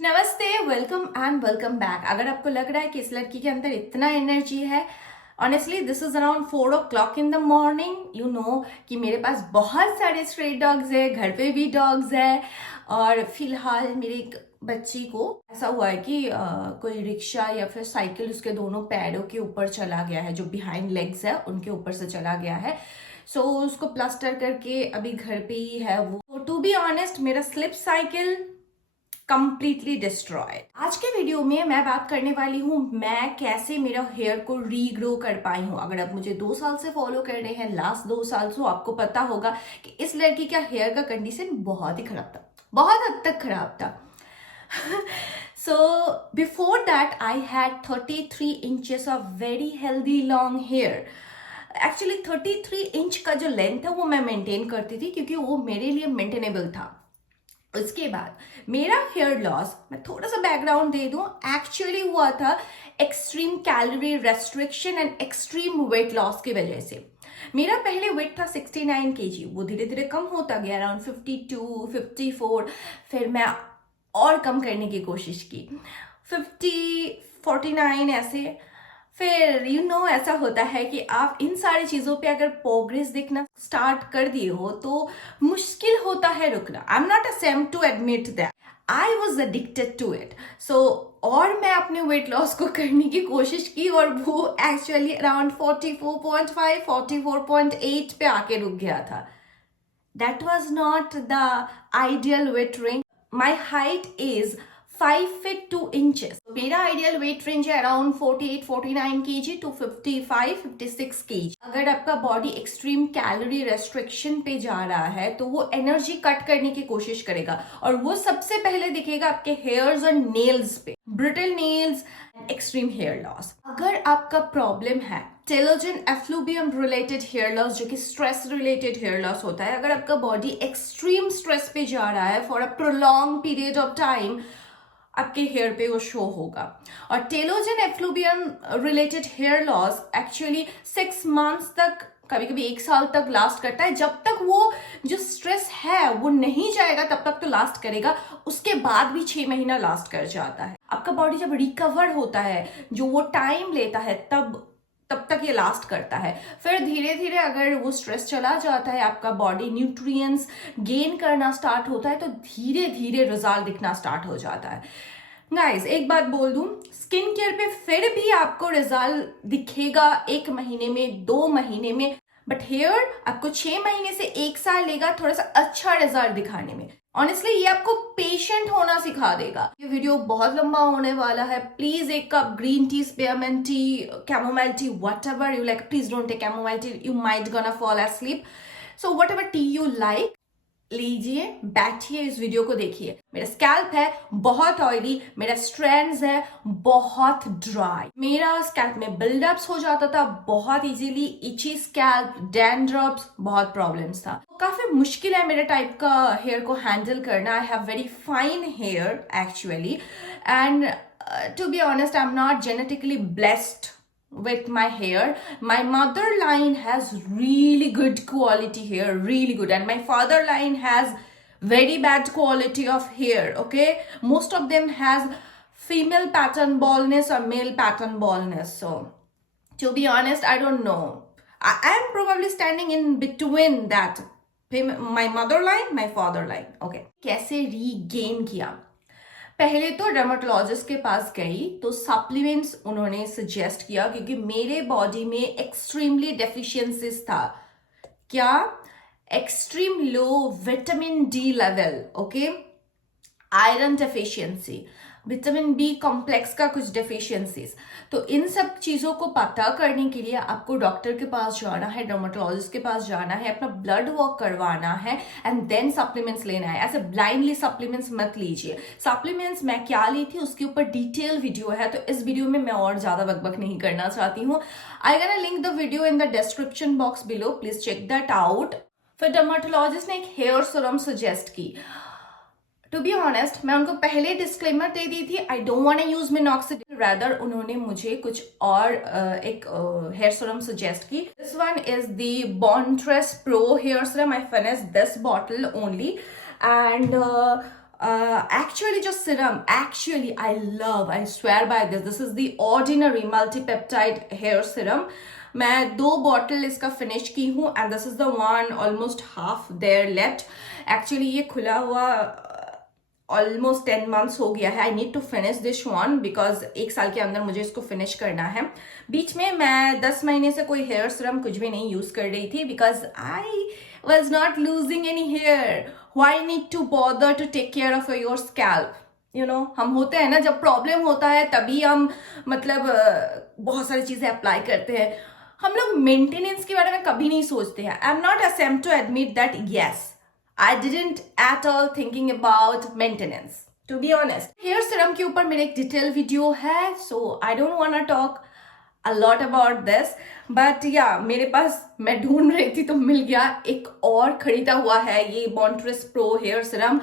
नमस्ते, welcome and welcome back. अगर आपको लग रहा है कि इस लड़की के अंदर इतना एनर्जी है, honestly this is around 4 o'clock in the morning. You know कि मेरे पास बहुत सारे स्ट्रे डॉग्स है, घर पे भी डॉग्स है। और फिलहाल मेरी एक बच्ची को ऐसा हुआ है कि कोई रिक्शा या फिर साइकिल उसके दोनों पैरों के ऊपर चला गया है, जो बिहाइंड लेग्स है उनके ऊपर से चला गया है। सो उसको प्लास्टर करके अभी घर पे ही है वो। टू बी ऑनेस्ट, मेरा स्लिप साइकिल कंप्लीटली डिस्ट्रॉयड। आज के वीडियो में मैं बात करने वाली हूँ मैं कैसे मेरा हेयर को रीग्रो कर पाई हूँ। अगर आप मुझे 2 साल से फॉलो कर रहे हैं, लास्ट 2 साल से, आपको पता होगा कि इस लड़की का हेयर का कंडीशन बहुत ही खराब था, बहुत हद तक खराब था। So before that I had 33 inches of very healthy long hair. Actually 33 inch का जो लेंथ है वो मैं मेंटेन करती थी क्योंकि वो मेरे लिए मेंटेनेबल था। उसके बाद मेरा हेयर लॉस, मैं थोड़ा सा बैकग्राउंड दे दूं, एक्चुअली हुआ था extreme calorie restriction and extreme weight loss की वजह से। मेरा पहले वेट था 69 kg, वो धीरे धीरे कम होता गया अराउंड 52, 54। फिर मैं और कम करने की कोशिश की, 50, 49 ऐसे। फिर ऐसा होता है कि आप इन सारी चीजों पे अगर प्रोग्रेस देखना स्टार्ट कर दिए हो तो मुश्किल होता है रुकना। I am not ashamed to admit that I was addicted to it. So और मैं अपने वेट लॉस को करने की कोशिश की और वो एक्चुअली अराउंड 44.5, 44.8 पे आके रुक गया था। That was not the ideal weight range. My height is 5 feet 2 inches। मेरा आइडियल वेट रेंज है अराउंड 48, 49 kg टू 55, 56 kg। अगर आपका बॉडी एक्सट्रीम कैलोरी रेस्ट्रिक्शन पे जा रहा है तो वो एनर्जी कट करने की कोशिश करेगा और वो सबसे पहले दिखेगा आपके हेयर्स और नेल्स पे, brittle nails, extreme hair loss. अगर आपका प्रॉब्लम है telogen effluvium related hair loss, जो कि स्ट्रेस रिलेटेड हेयर लॉस होता है, अगर आपका बॉडी एक्सट्रीम स्ट्रेस पे जा रहा है for a prolong period of time, आपके हेयर पे वो शो होगा। और telogen effluvium related hair loss actually 6 months तक, कभी कभी 1 साल तक लास्ट करता है। जब तक वो जो स्ट्रेस है वो नहीं जाएगा तब तक तो लास्ट करेगा, उसके बाद भी 6 महीना लास्ट कर जाता है। आपका बॉडी जब रिकवर होता है, जो वो टाइम लेता है, तब तक ये लास्ट करता है। फिर धीरे धीरे अगर वो स्ट्रेस चला जाता है, आपका बॉडी न्यूट्रिएंट्स गेन करना स्टार्ट होता है, तो धीरे धीरे रिजल्ट दिखना स्टार्ट हो जाता है। गाइस, एक बात बोल दूं, स्किन केयर पे फिर भी आपको रिजल्ट दिखेगा 1 महीने में, 2 महीने में, बट हेयर आपको 6 महीने से 1 साल लेगा थोड़ा सा अच्छा रिजल्ट दिखाने में। ऑनेस्टली ये आपको पेशेंट होना सिखा देगा। ये वीडियो बहुत लंबा होने वाला है। प्लीज एक cup green tea, spearmint tea, chamomile tea, whatever you like, please don't take chamomile tea, you might gonna fall asleep। So whatever tea you like लीजिए, बैठिए, इस वीडियो को देखिए। मेरा स्कैल्प है बहुत ऑयली, मेरा स्ट्रैंड्स है बहुत ड्राई, मेरा स्कैल्प में बिल्डअप्स हो जाता था बहुत इजीली, इची स्कैल्प, डैंड्रफ्स, बहुत प्रॉब्लम्स था। काफी मुश्किल है मेरे टाइप का हेयर को हैंडल करना। I have very fine hair actually, and to be honest I am not genetically blessed with my hair. My mother line has really good quality hair, really good, and my father line has very bad quality of hair. Okay, most of them has female pattern baldness or male pattern baldness. So to be honest, I don't know, I am probably standing in between that, my mother line, my father line. Okay, कैसे regain किया? पहले तो dermatologist के पास गई तो supplements उन्होंने suggest किया, क्योंकि मेरे बॉडी में एक्सट्रीमली डेफिशिएंसीज था। क्या? Extreme low vitamin D level, okay, iron deficiency, vitamin B complex का कुछ डेफिशिएंसीज। तो इन सब चीजों को पता करने के लिए आपको डॉक्टर के पास जाना है, डर्मेटोलॉजिस्ट के पास जाना है, अपना ब्लड वर्क करवाना है, एंड देन सप्लीमेंट्स लेना है। ऐसे ब्लाइंडली सप्लीमेंट्स मत लीजिए। सप्लीमेंट्स मैं क्या ली थी उसके ऊपर डिटेल वीडियो है, तो इस वीडियो में मैं और ज्यादा बकबक नहीं करना चाहती हूँ। I gonna link the video in the description box below, please check that out. फिर डर्मेटोलॉजिस्ट ने एक हेयर सीरम सजेस्ट की। टू बी ऑनेस्ट, मैं उनको पहले डिस्क्लेमर दे दी थी, I don't want to use minoxidil, rather उन्होंने मुझे कुछ और एक हेयर सीरम सजेस्ट की। This one is the Bontress pro hair serum. I finish this bottle only, and actually जो serum actually I swear by this is the ordinary multipeptide hair serum. मैं 2 bottle इसका finish की हूँ and this is the one almost half there left. Actually ये खुला हुआ almost 10 months हो गया है. I need to finish this one because 1 साल के अंदर मुझे इसको फिनिश करना है. बीच में मैं 10 महीने से कोई हेयर सिरम कुछ भी नहीं यूज कर रही थी because I was not losing any hair. Why need to bother to take care of your scalp. You know, हम होते हैं ना, जब प्रॉब्लम होता है तभी हम मतलब बहुत सारी चीजें अप्लाई करते हैं. हम लोग मेंटेनेंस के बारे में कभी नहीं सोचते हैं. I am not ashamed to admit that yes I didn't at all thinking about maintenance, to be honest. Hair serum के ऊपर मेरा एक डिटेल वीडियो है, so I don't wanna talk a lot about this. But yeah, मेरे पास, मैं ढूंढ रही थी तो मिल गया. एक और खरीदा हुआ है ये Bontress Pro Hair Serum.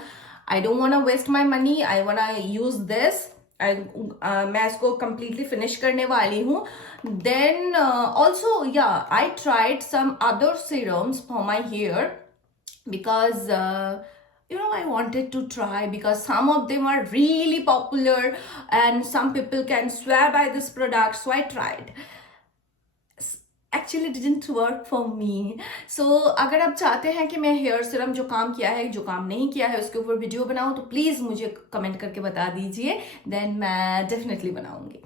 I don't wanna waste my money. I wanna use this. मैं इसको completely finish करने वाली हूँ. Then also yeah, I tried some other serums for my hair. Because you know, I wanted to try because some of them are really popular and some people can swear by this product, so I tried. Actually didn't work for me. So अगर आप चाहते हैं कि मैं hair serum जो काम किया है, जो काम नहीं किया है, उसके ऊपर वीडियो बनाऊं, तो प्लीज मुझे कमेंट करके बता दीजिए, देन मैं डेफिनेटली बनाऊंगी.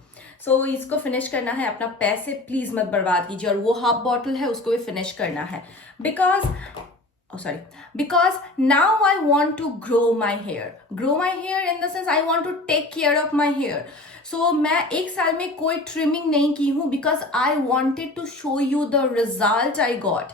सो इसको फिनिश करना है. अपना पैसे प्लीज मत बर्बाद कीजिए. और वो हाफ बॉटल है उसको भी फिनिश करना है because now I want to grow my hair in the sense I want to take care of my hair. So मैं 1 साल में कोई trimming नहीं की हूँ because I wanted to show you the result I got.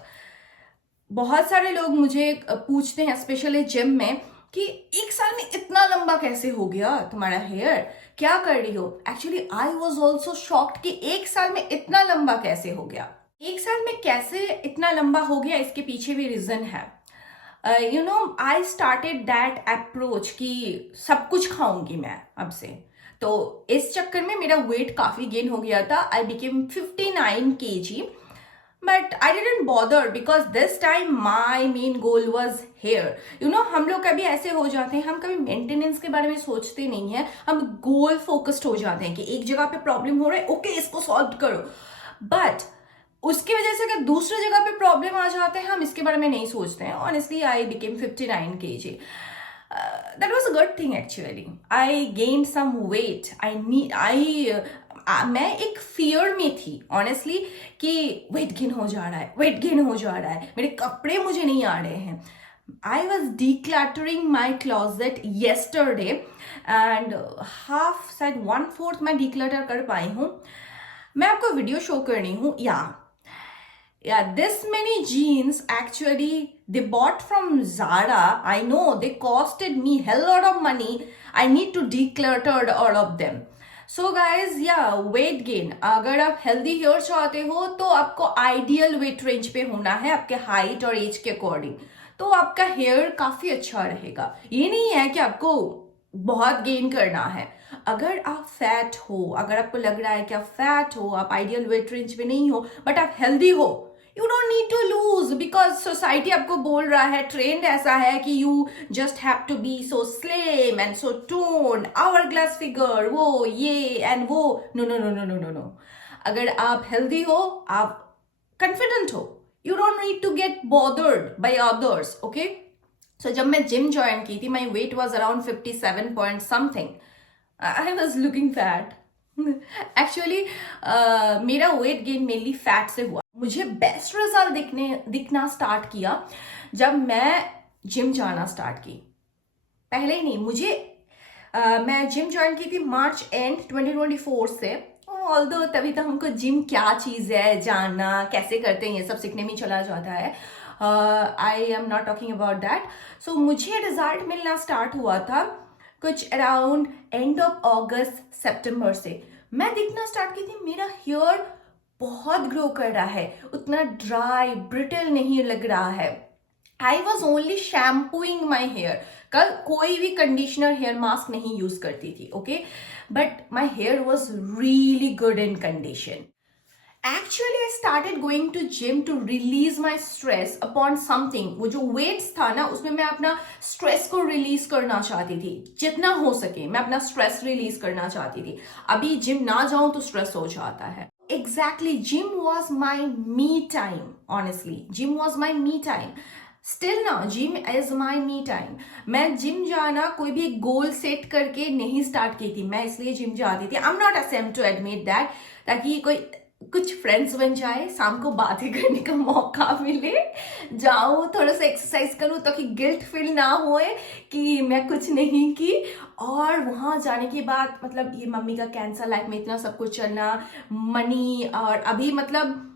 बहुत सारे लोग मुझे पूछते हैं स्पेशली जिम में कि 1 साल में इतना लंबा कैसे हो गया तुम्हारा हेयर, क्या कर रही हो. Actually I was also shocked कि 1 साल में इतना लंबा कैसे हो गया. 1 साल में कैसे इतना लंबा हो गया, इसके पीछे भी रीजन है. You know, I started that approach कि सब कुछ खाऊंगी मैं अब से. तो इस चक्कर में मेरा वेट काफी गेन हो गया था. आई became 59 kg. But I didn't bother because this time my main goal was here. You know, हम लोग कभी ऐसे हो जाते हैं, हम कभी मेंटेनेंस के बारे में सोचते नहीं है. हम गोल फोकस्ड हो जाते हैं कि एक जगह पे प्रॉब्लम हो रहा है, ओके इसको सॉल्व करो. बट उसकी वजह से अगर दूसरी जगह पे प्रॉब्लम आ जाते हैं, हम इसके बारे में नहीं सोचते हैं. Honestly I became 59 kg. That was a good thing actually. I gain some weight. मैं एक फियर में थी ऑनेस्टली कि वेट गेन हो जा रहा है, मेरे कपड़े मुझे नहीं आ रहे हैं. I was decluttering my closet yesterday and half, शायद 1/4 मैं declutter कर पाई हूँ. मैं आपको वीडियो शो करनी हूँ. Yeah, this many jeans actually they bought from Zara. I know they costed me hell lot of money. I need to declutter all of them. So guys, yeah, weight gain. अगर आप healthy hair चाहते हो तो आपको ideal weight range पे होना है आपके height और age के according. तो आपका hair काफी अच्छा रहेगा. ये नहीं है कि आपको बहुत गेन करना है. अगर आप फैट हो, अगर आपको लग रहा है कि आप फैट हो, आप आइडियल वेट रेंज में नहीं हो, बट आप हेल्दी हो, you don't need to lose because society आपको बोल रहा है, ट्रेंड ऐसा है कि you just have to be so slim and so tone, hourglass figure, वो ये एंड वो. No no no no no no no. अगर आप हेल्दी हो, आप कॉन्फिडेंट हो, you don't need to get bothered by others. Okay, so जब मैं जिम ज्वाइन की थी, my weight was around 57 point something. I was looking fat. Actually, मेरा वेट गेन मेनली फैट से हुआ. मुझे बेस्ट रिजल्ट दिखना स्टार्ट किया जब मैं जिम जाना स्टार्ट की. पहले ही नहीं, मैं जिम ज्वाइन की थी मार्च एंड 2024 से. ऑल्दो तभी तक हमको जिम क्या चीज है, जानना कैसे करते हैं, ये सब सीखने में चला जाता है. I am not talking about that. So मुझे रिजल्ट मिलना स्टार्ट हुआ था कुछ अराउंड एंड ऑफ अगस्त सितंबर से. मैं दिखना स्टार्ट की थी, मेरा हेयर बहुत ग्रो कर रहा है, उतना ड्राई ब्रिटल नहीं लग रहा है. I was only shampooing my hair. कल कोई भी कंडीशनर हेयर मास्क नहीं यूज करती थी. Okay, but my hair was really good in condition. Actually I started going to gym to release my stress upon something. वो जो weights था ना, उसमें मैं अपना स्ट्रेस को रिलीज करना चाहती थी, जितना हो सके मैं अपना स्ट्रेस रिलीज करना चाहती थी। अभी जिम ना जाऊं तो स्ट्रेस हो जाता है। Exactly, gym was my me time. Honestly gym was my me time. Still ना, gym is my me time. मैं जिम जाना कोई भी गोल सेट करके नहीं स्टार्ट की थी, मैं इसलिए जिम जाती थी। I am not ashamed to admit that, ताकि कोई कुछ फ्रेंड्स बन जाए, शाम को बातें करने का मौका मिले, जाऊं थोड़ा सा एक्सरसाइज करूं ताकि गिल्ट फील ना होए कि मैं कुछ नहीं की। और वहां जाने के बाद मतलब ये मम्मी का कैंसर, लाइफ में इतना सब कुछ चलना, मनी, और अभी मतलब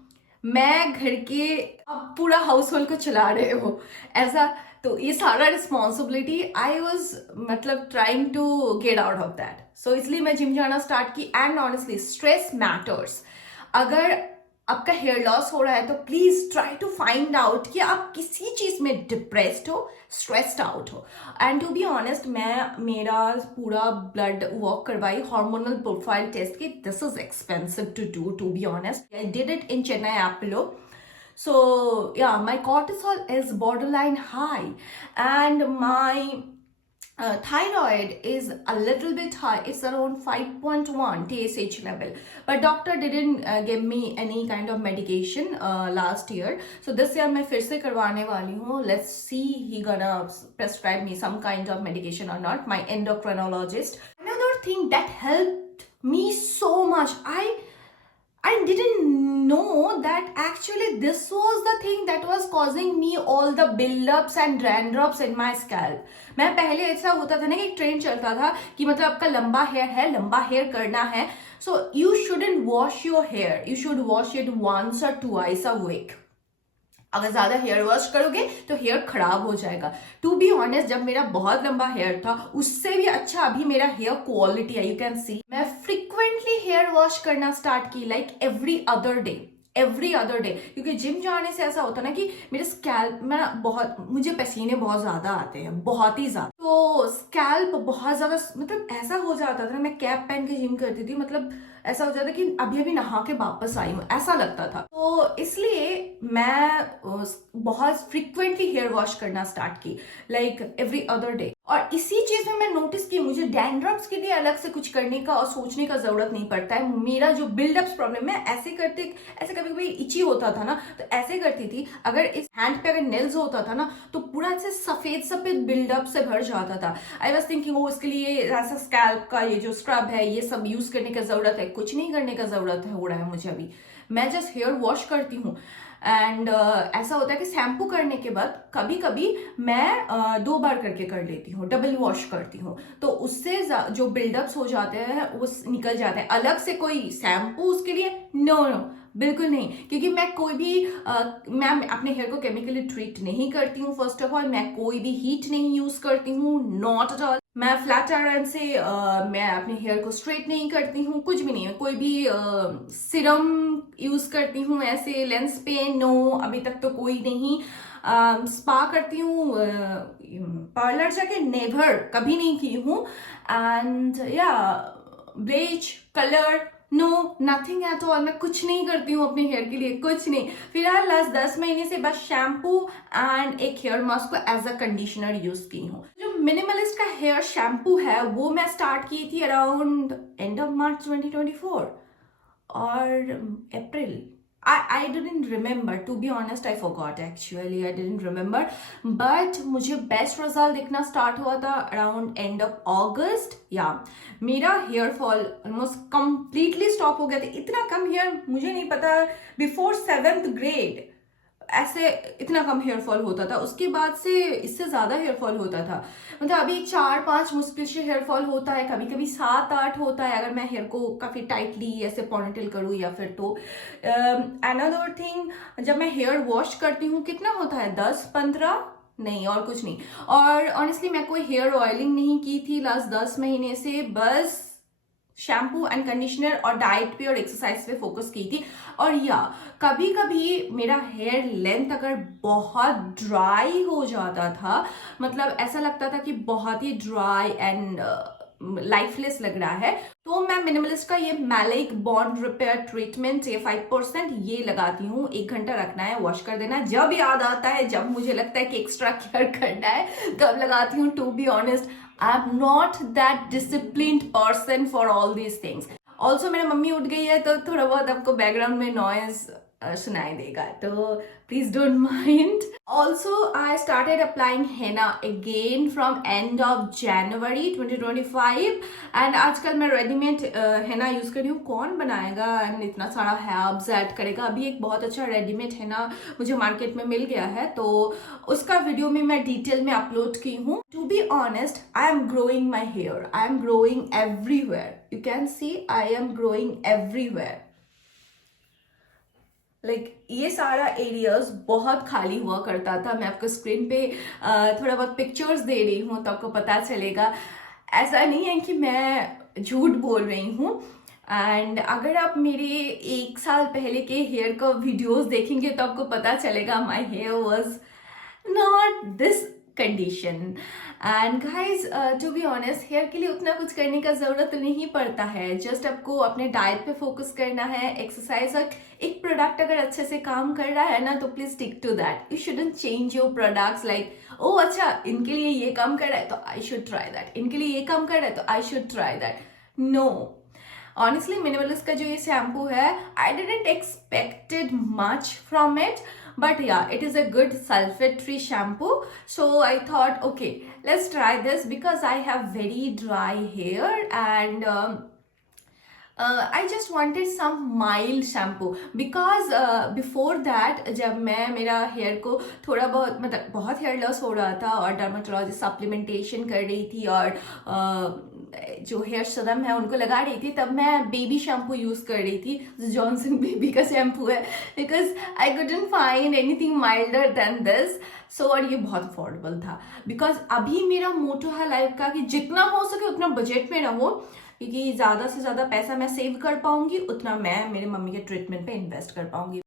मैं घर के अब पूरा हाउस होल्ड को चला रहे हो ऐसा, तो ये सारा रिस्पॉन्सिबिलिटी आई वॉज मतलब trying to get out of that. So इसलिए मैं जिम जाना स्टार्ट की। And honestly stress matters. अगर आपका हेयर लॉस हो रहा है तो please try to find out कि आप किसी चीज में डिप्रेस्ड हो, स्ट्रेस्ड आउट हो। एंड टू बी ऑनेस्ट, मैं मेरा पूरा ब्लड वर्क करवाई, हार्मोनल प्रोफाइल टेस्ट की। This is expensive to be honest. I did it in Chennai Apollo. So yeah, my cortisol is borderline high, and my thyroid is a little bit high. It's around 5.1 TSH level, but doctor didn't give me any kind of medication last year. So this year मैं फिर से करवाने वाली हूँ. Let's see he gonna prescribe me some kind of medication or not. My endocrinologist. Another thing that helped me so much, I didn't know that actually this was the thing that was causing me all the build-ups and dandruffs in my scalp. मैं पहले ऐसा होता था ना कि एक trend चलता था कि मतलब आपका लंबा हेयर है, लंबा हेयर करना है, so you shouldn't wash your hair. You should wash it once or twice a week. अगर ज्यादा हेयर वॉश करोगे तो हेयर खराब हो जाएगा। टू बी ऑनेस्ट, जब मेरा बहुत लंबा हेयर था उससे भी अच्छा अभी मेरा हेयर क्वालिटी है। यू कैन सी मैं फ्रिक्वेंटली हेयर वॉश करना स्टार्ट की, लाइक एवरी अदर डे, क्योंकि जिम जाने से ऐसा होता ना कि मेरे स्कैल्प में मुझे पसीने बहुत ज्यादा आते हैं, बहुत ही ज्यादा, तो स्कैल्प बहुत ज्यादा मतलब ऐसा हो जाता था। मैं कैप पहन के जिम करती थी, मतलब ऐसा हो जाता कि अभी अभी नहा के वापस आई हूँ, ऐसा लगता था। तो इसलिए मैं बहुत फ्रिक्वेंटली हेयर वॉश करना स्टार्ट की, लाइक एवरी अदर डे। और इसी चीज में मैं नोटिस की मुझे डैंड्रफ्स के लिए अलग से कुछ करने का और सोचने का जरूरत नहीं पड़ता है। मेरा जो बिल्डअप्स प्रॉब्लम, मैं ऐसे कभी कभी इची होता था ना, तो ऐसे करती थी, अगर इस हैंड पे अगर नेल्स होता था ना तो पूरा ऐसे सफेद बिल्डअप से भर जाता था। आई वॉज थिंकिंग वो इसके लिए ऐसा स्कैल्प का ये जो स्क्रब है ये सब यूज करने की जरूरत है। कुछ नहीं करने का जरूरत है हो रहा है मुझे अभी। मैं जस्ट हेयर वॉश करती हूँ। एंड ऐसा होता है कि शैम्पू करने के बाद कभी कभी मैं 2 बार करके कर लेती हूँ, डबल वॉश करती हूँ, तो उससे जो बिल्डअप्स हो जाते हैं वो निकल जाते हैं। अलग से कोई शैम्पू उसके लिए नो बिल्कुल नहीं, क्योंकि मैं कोई भी मैं अपने हेयर को केमिकली ट्रीट नहीं करती हूँ। फर्स्ट ऑफ ऑल, मैं कोई भी हीट नहीं यूज करती हूँ, नॉट एट ऑल। मैं फ्लैट आयरन से मैं अपने हेयर को स्ट्रेट नहीं करती हूँ, कुछ भी नहीं। कोई भी सिरम यूज करती हूँ ऐसे लेंस पे, नो, अभी तक तो कोई नहीं। स्पा करती हूँ, पार्लर जाके नेवर, कभी नहीं की हूँ। एंड या bleach, colour, no, nothing at all. मैं कुछ नहीं करती हूँ अपने हेयर के लिए, कुछ नहीं। फिलहाल लास्ट 10 महीने से बस शैम्पू एंड एक हेयर मास्क को एज अ कंडीशनर यूज की हूँ। जो मिनिमलिस्ट का हेयर शैम्पू है वो मैं स्टार्ट की थी अराउंड एंड ऑफ मार्च 2024 और अप्रैल। I didn't remember, to be honest, I forgot actually, I didn't remember, but मुझे बेस्ट रिजल्ट दिखना स्टार्ट हुआ था अराउंड एंड ऑफ अगस्त। या मेरा hair fall almost completely stop हो गया था। इतना कम हेयर मुझे नहीं पता, बिफोर 7th ग्रेड ऐसे इतना कम हेयर फॉल होता था। उसके बाद से इससे ज्यादा हेयर फॉल होता था, मतलब अभी 4-5 मुश्किल से हेयर फॉल होता है, कभी कभी 7-8 होता है अगर मैं हेयर को काफी टाइटली ऐसे पॉनीटेल करूँ या फिर तो। अनदर थिंग, जब मैं हेयर वॉश करती हूँ कितना होता है, 10-15, नहीं और कुछ नहीं। और ऑनेस्टली मैं कोई हेयर ऑयलिंग नहीं की थी लास्ट 10 महीने से, बस शैम्पू एंड कंडीशनर और डाइट पे और एक्सरसाइज पे फोकस की थी। और या कभी कभी मेरा हेयर लेंथ अगर बहुत ड्राई हो जाता था, मतलब ऐसा लगता था कि बहुत ही ड्राई एंड लाइफलेस लग रहा है, तो मैं मिनिमलिस्ट का ये मैलिक बॉन्ड रिपेयर ट्रीटमेंट ये 5% ये लगाती हूँ। 1 घंटा रखना है, वॉश कर देना, जब याद आता है, जब मुझे लगता है कि एक्स्ट्रा केयर करना है तब लगाती हूँ। To be honest, I am not that disciplined person for all these things. Also मेरा मम्मी उठ गई है तो थोड़ा बहुत आपको बैकग्राउंड में नॉइज सुनाई देगा, तो please don't mind. Also I started applying henna again from end of January 2025 and आजकल मैं रेडीमेड हेना यूज कर रही हूँ। कौन बनाएगा एंड इतना सारा हर्ब्स ऐड करेगा। अभी एक बहुत अच्छा रेडीमेड हेना मुझे मार्केट में मिल गया है, तो उसका वीडियो में मैं डिटेल में अपलोड की हूँ। To be honest, I am growing my hair, I am growing everywhere, you can see I am growing everywhere. ये सारा एरियाज बहुत खाली हुआ करता था। मैं आपको स्क्रीन पे थोड़ा बहुत पिक्चर्स दे रही हूँ तो आपको पता चलेगा। ऐसा नहीं है कि मैं झूठ बोल रही हूँ। एंड अगर आप मेरे 1 साल पहले के हेयर का वीडियोस देखेंगे तो आपको पता चलेगा my hair was not this condition. And guys, to be honest, hair के लिए उतना कुछ करने का जरूरत नहीं पड़ता है। जस्ट आपको अपने डाइट पे फोकस करना है, एक्सरसाइज, और एक प्रोडक्ट अगर अच्छे से काम कर रहा है ना तो please stick to that. You shouldn't change your products like ओ अच्छा इनके लिए ये काम कर रहा है तो आई शुड ट्राई दैट, इनके लिए ये काम कर रहा है तो I should try that. No, honestly minimalist का जो ये शैम्पू है, I didn't expected much from it, but yeah, it is a good sulfate free shampoo, so I thought okay, let's try this because I have very dry hair and I just wanted some mild shampoo because before that जब मैं मेरा hair को थोड़ा बहुत मतलब बहुत hair loss हो रहा था और डर्माटोलॉजिस्ट सप्लीमेंटेशन कर रही थी और जो हेयर सीरम है उनको लगा रही थी, तब मैं बेबी शैम्पू यूज कर रही थी। जॉनसन बेबी का शैम्पू है because I couldn't find anything milder than this. So और ये बहुत अफोर्डेबल था बिकॉज अभी मेरा मोटो है लाइफ का कि जितना हो सके उतना बजट में रहो, क्योंकि ज्यादा से ज्यादा पैसा मैं सेव कर पाऊंगी उतना मैं मेरे मम्मी के ट्रीटमेंट पे इन्वेस्ट कर पाऊंगी।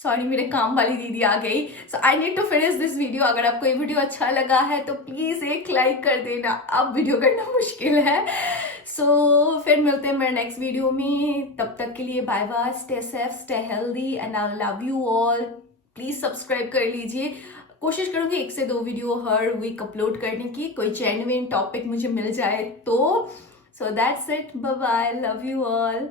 सॉरी, मेरे काम वाली दीदी आ गई, so I need to finish this video. अगर आपको ये वीडियो अच्छा लगा है तो प्लीज एक लाइक कर देना, अब वीडियो करना मुश्किल है। सो फिर मिलते हैं मेरे नेक्स्ट वीडियो में, तब तक के लिए bye bye, stay safe, stay healthy and I love you all. Please subscribe कर लीजिए। कोशिश करूंगी 1 से 2 वीडियो हर वीक अपलोड करने की, कोई जेन्युइन टॉपिक मुझे मिल जाए तो। So that's it, bye bye, love you all.